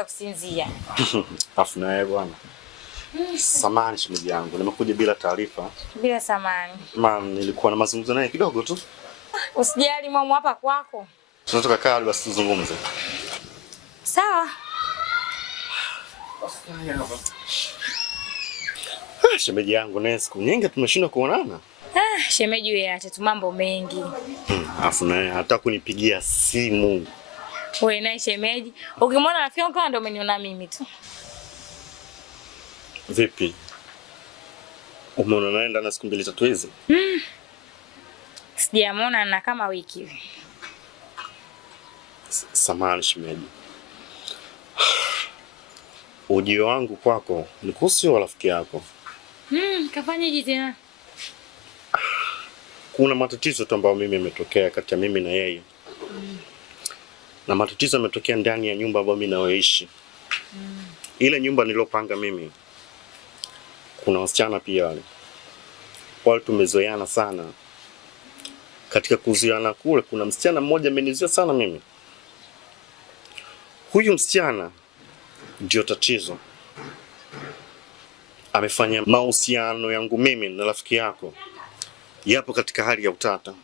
kuanza kusinzia. Afu naye bwana. Samahani shemeji yangu, nimekuja bila taarifa. Bila samahani. Nilikuwa na mazungumzo naye kidogo tu. Usijali mwamu hapa kwako. Tunatoka kaa basi tuzungumze. Sawa. Shemeji yangu naye siku nyingi tumeshindwa kuonana. Shemeji wewe acha tu mambo mengi. Afu naye hata kunipigia simu. Wewe naye shemeji, ukimwona rafiki yangu ndio umeniona mimi tu. Vipi? Umeona naye ndani siku 2-3 hizi? Sijamwona na kama wiki hivi. Samahani shemeji. Ujio wangu kwako ni kuhusu rafiki yako. Kafanyaje tena? Kuna matatizo tu ambayo mimi yametokea kati ya mimi na yeye. Na matatizo yametokea ndani ya nyumba ambayo mimi naoishi. Ile nyumba nilopanga mimi. Kuna wasichana pia wale. Wale tumezoeana sana. Katika kuzoeana kule kuna msichana mmoja amenizoea sana mimi. Huyu msichana ndio tatizo. Amefanya mahusiano yangu mimi na rafiki yako yapo katika hali ya utata.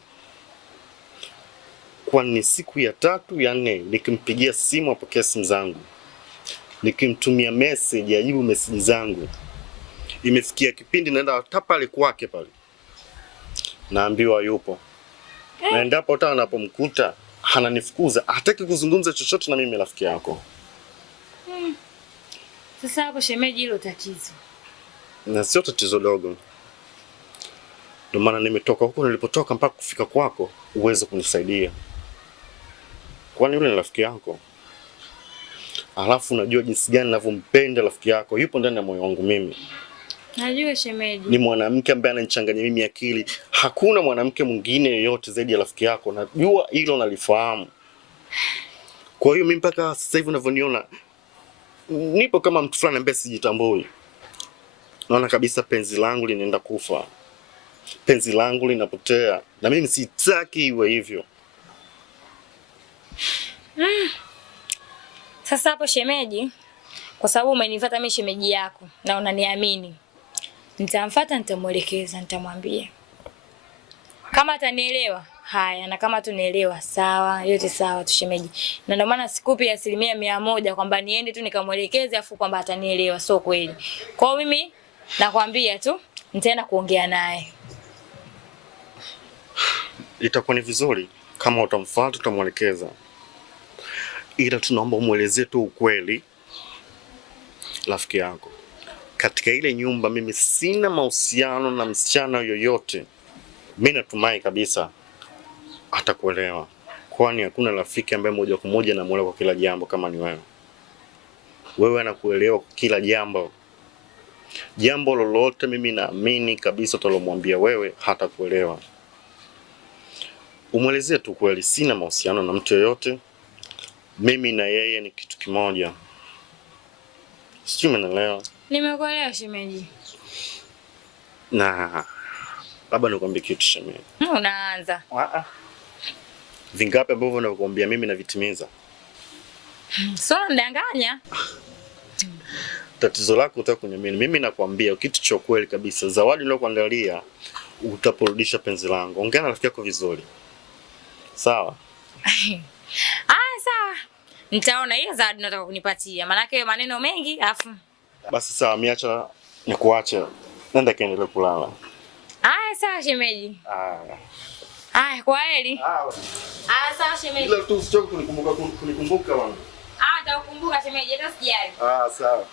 Kwani siku ya 3 ya 4 nikimpigia simu apokea simu zangu. Nikimtumia message ajibu message zangu. Imefikia kipindi naenda hata pale kwake pale. Naambiwa yupo. Na endapo hata anapomkuta ananifukuza, hataki kuzungumza chochote na mimi rafiki yako. Sasa hapo shemeji hilo tatizo. Na sio tatizo dogo. Ndio maana nimetoka huko nilipotoka mpaka kufika kwako uweze kunisaidia. Kwani yule ni rafiki yako. Alafu unajua jinsi gani ninavyompenda rafiki yako. Yupo ndani ya moyo wangu mimi. Najua shemeji. Ni mwanamke ambaye ananichanganya mimi akili. Hakuna mwanamke mwingine yoyote zaidi ya rafiki yako. Najua hilo nalifahamu. Kwa hiyo mimi mpaka sasa hivi unavyoniona nipo kama mtu fulani ambaye sijitambui. Naona kabisa penzi langu linaenda kufa. Penzi langu linapotea. Na mimi sitaki iwe hivyo. Sasa hapo shemeji, kwa sababu umenifuata mimi shemeji yako na unaniamini. Nitamfuata, nitamuelekeza, nitamwambia. Kama atanielewa, haya, na kama tunielewa, sawa, yote sawa tu shemeji. Na ndio maana sikupi 100% kwamba niende tu nikamuelekeze afu kwamba atanielewa, sio kweli. Kwa hiyo mimi nakwambia tu nitaenda kuongea naye. Itakuwa ni vizuri kama utamfuata utamuelekeza. Ila tunaomba umuelezee tu ukweli rafiki yako. Katika ile nyumba mimi sina mahusiano na msichana yoyote. Mimi natumai kabisa atakuelewa. Kwani hakuna rafiki ambaye moja kwa moja anamuelewa kwa kila jambo kama ni wewe. Wewe anakuelewa kwa kila jambo. Jambo lolote mimi naamini kabisa utalomwambia wewe hatakuelewa. Umuelezee tu kweli, sina mahusiano na mtu yoyote. Mimi na yeye ni kitu kimoja. Sijui umeelewa? Nimekuelewa shemeji. Na labda nikwambie kitu shemeji. Unaanza. Vingapi ambavyo nakuambia mimi navitimiza? Sio ndanganya. Tatizo lako utaka kuniamini. Mimi nakwambia kitu cha kweli kabisa. Zawadi nilokuandalia utaporudisha penzi langu. Ongea na rafiki yako vizuri. Sawa? Sawa. Nitaona hiyo zawadi unataka kunipatia. Maana yake maneno mengi afu. Basi sawa, miacha nikuache. Nenda kaendelee kulala. Sawa shemeji. Kwa heri. Sawa shemeji. Ila tu usichoke kunikumbuka bwana. Nitakumbuka shemeji, hata sijali. Sawa.